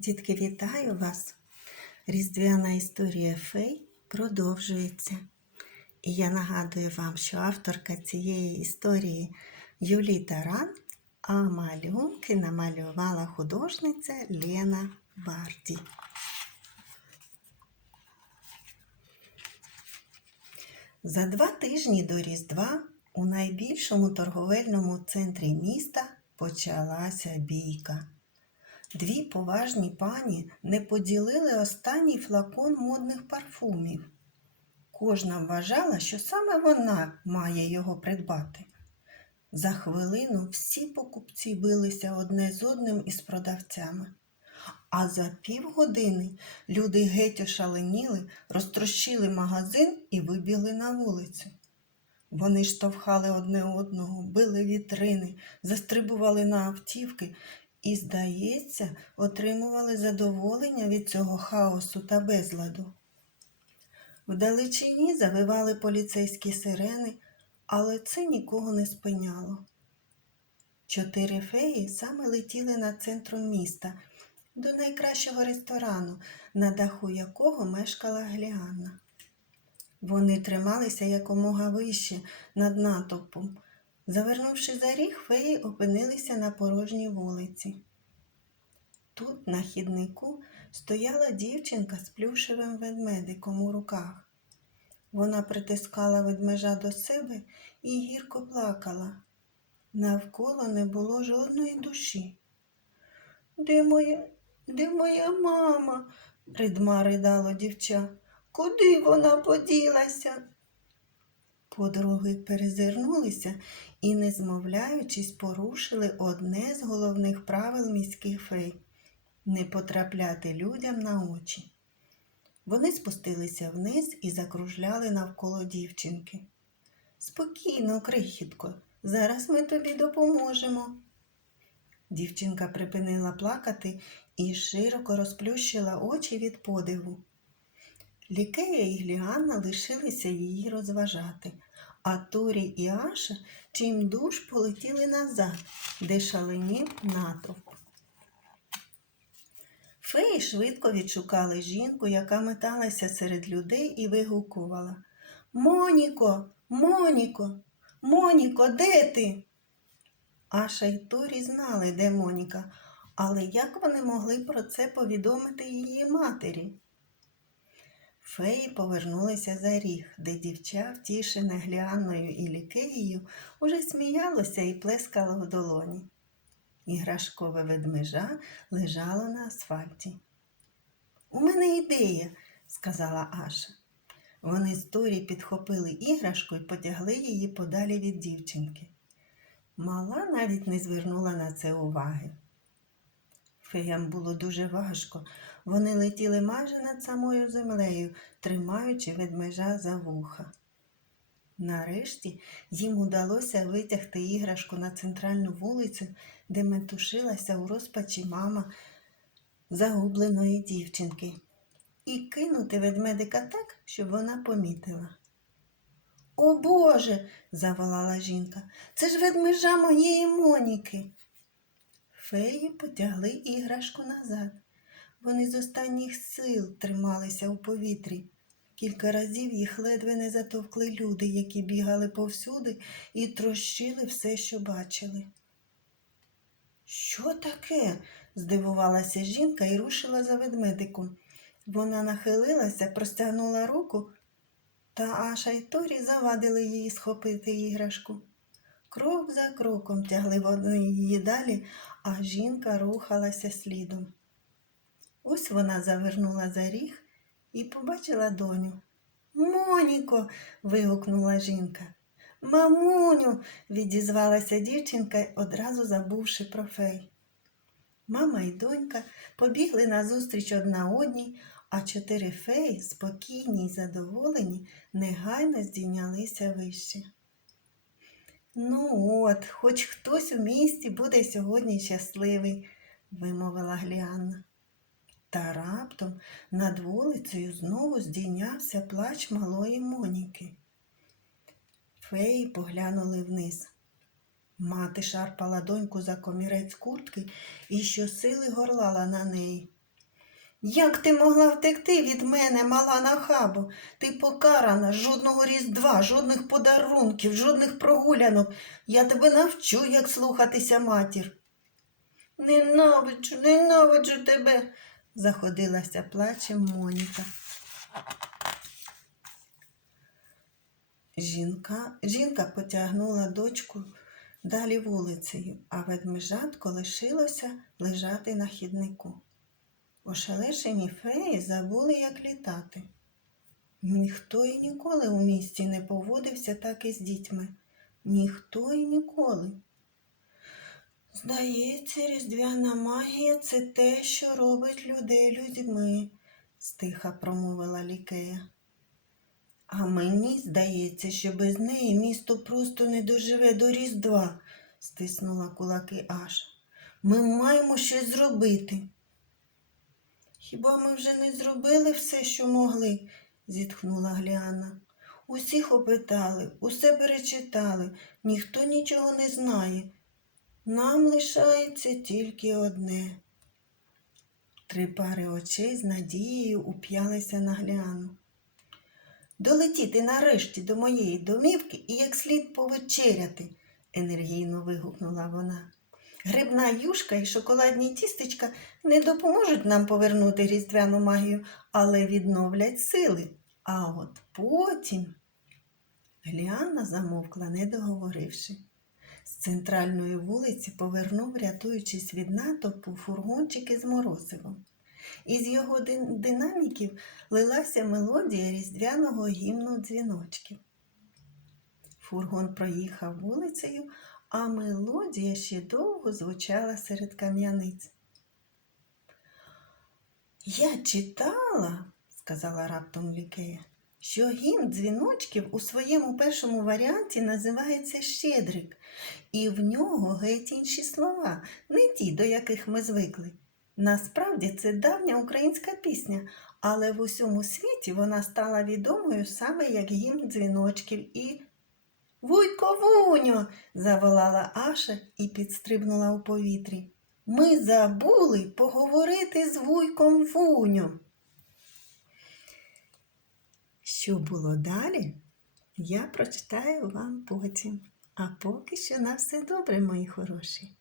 Дітки, вітаю вас! Різдвяна історія фей продовжується. І я нагадую вам, що авторка цієї історії Юлі Таран, а малюнки намалювала художниця Лена Варді. За два тижні до Різдва у найбільшому торговельному центрі міста почалася бійка. Дві поважні пані не поділили останній флакон модних парфумів. Кожна вважала, що саме вона має його придбати. За хвилину всі покупці билися одне з одним із продавцями. А за півгодини люди геть ошаленіли, розтрощили магазин і вибігли на вулицю. Вони штовхали одне одного, били вітрини, застрибували на автівки і, здається, отримували задоволення від цього хаосу та безладу. Вдалечині завивали поліцейські сирени, але це нікого не спиняло. Чотири феї саме летіли над центром міста до найкращого ресторану, на даху якого мешкала Гліанна. Вони трималися якомога вище над натовпом. Завернувши за ріг, феї опинилися на порожній вулиці. Тут, на хіднику, стояла дівчинка з плюшевим ведмедиком у руках. Вона притискала ведмежа до себе і гірко плакала. Навколо не було жодної душі. Де моя, де моя мама? ридма ридало дівча. Куди вона поділася? Подруги перезирнулися і, не змовляючись, порушили одне з головних правил міських фей не потрапляти людям на очі. Вони спустилися вниз і закружляли навколо дівчинки. Спокійно, крихітко, зараз ми тобі допоможемо. Дівчинка припинила плакати і широко розплющила очі від подиву. Лікея і Гліанна лишилися її розважати, а Торі і Аша чим душ полетіли назад, де шаленів натовп. Феї швидко відшукали жінку, яка металася серед людей і вигукувала Моніко, Моніко, Моніко, де ти? Аша й Торі знали, де Моніка, але як вони могли про це повідомити її матері? Феї повернулися за ріг, де дівча, втішене Гліанною і Лікеєю, уже сміялося і плескало в долоні. Іграшкове ведмежа лежало на асфальті. У мене ідея, сказала Аша. Вони з Торі підхопили іграшку і потягли її подалі від дівчинки. Мала навіть не звернула на це уваги. Феям було дуже важко. Вони летіли майже над самою землею, тримаючи ведмежа за вуха. Нарешті їм удалося витягти іграшку на центральну вулицю, де метушилася у розпачі мама загубленої дівчинки, і кинути ведмедика так, щоб вона помітила. О Боже, заволала жінка, це ж ведмежа моєї Моніки. Феї потягли іграшку назад. Вони з останніх сил трималися у повітрі. Кілька разів їх ледве не затовкли люди, які бігали повсюди і трощили все, що бачили. Що таке? здивувалася жінка і рушила за ведмедиком. Вона нахилилася, простягнула руку, та Аша й Торі завадили їй схопити іграшку. Крок за кроком тягли вони її далі, а жінка рухалася слідом. Ось вона завернула за ріг і побачила доню. Моніко. вигукнула жінка. Мамуню, відізвалася дівчинка, одразу забувши про фей. Мама і донька побігли назустріч одна одній, а чотири феї, спокійні й задоволені, негайно здійнялися вище. Ну от, хоч хтось у місті буде сьогодні щасливий, вимовила Гліанна. Та раптом над вулицею знову здійнявся плач малої Моніки. Феї поглянули вниз. Мати шарпала доньку за комірець куртки і щосили горлала на неї. Як ти могла втекти від мене, мала нахабо? Ти покарана, жодного різдва, жодних подарунків, жодних прогулянок. Я тебе навчу, як слухатися матір. Ненавиджу, ненавиджу тебе, заходилася плачем Моніка. Жінка, жінка потягнула дочку далі вулицею, а ведмежатко лишилося лежати на хіднику. Ошелешені феї забули, як літати. Ніхто і ніколи у місті не поводився так із дітьми. Ніхто і ніколи. Здається, різдвяна магія це те, що робить людей людьми, стиха промовила Лікея. А мені здається, що без неї місто просто не доживе до Різдва, стиснула кулаки Аша. Ми маємо щось зробити. Хіба ми вже не зробили все, що могли? зітхнула Гліана. Усіх опитали, усе перечитали, ніхто нічого не знає. Нам лишається тільки одне. Три пари очей з надією уп'ялися на Гліану. Долетіти нарешті до моєї домівки і як слід повечеряти, енергійно вигукнула вона. Грибна юшка і шоколадні тістечка не допоможуть нам повернути різдвяну магію, але відновлять сили. А от потім. Гліанна замовкла, не договоривши. З центральної вулиці повернув, рятуючись від натовпу, фургончик із морозивом. Із його дин- динаміків лилася мелодія різдвяного гімну дзвіночків. Фургон проїхав вулицею, а мелодія ще довго звучала серед кам'яниць. Я читала, сказала раптом Лікея, що гімн дзвіночків у своєму першому варіанті називається Щедрик, і в нього геть інші слова, не ті, до яких ми звикли. Насправді це давня українська пісня, але в усьому світі вона стала відомою саме як гімн дзвіночків і Вуйко Вуньо. заволала Аша і підстрибнула у повітрі. Ми забули поговорити з вуйком Вуньо. Що було далі, я прочитаю вам потім. А поки що на все добре, мої хороші.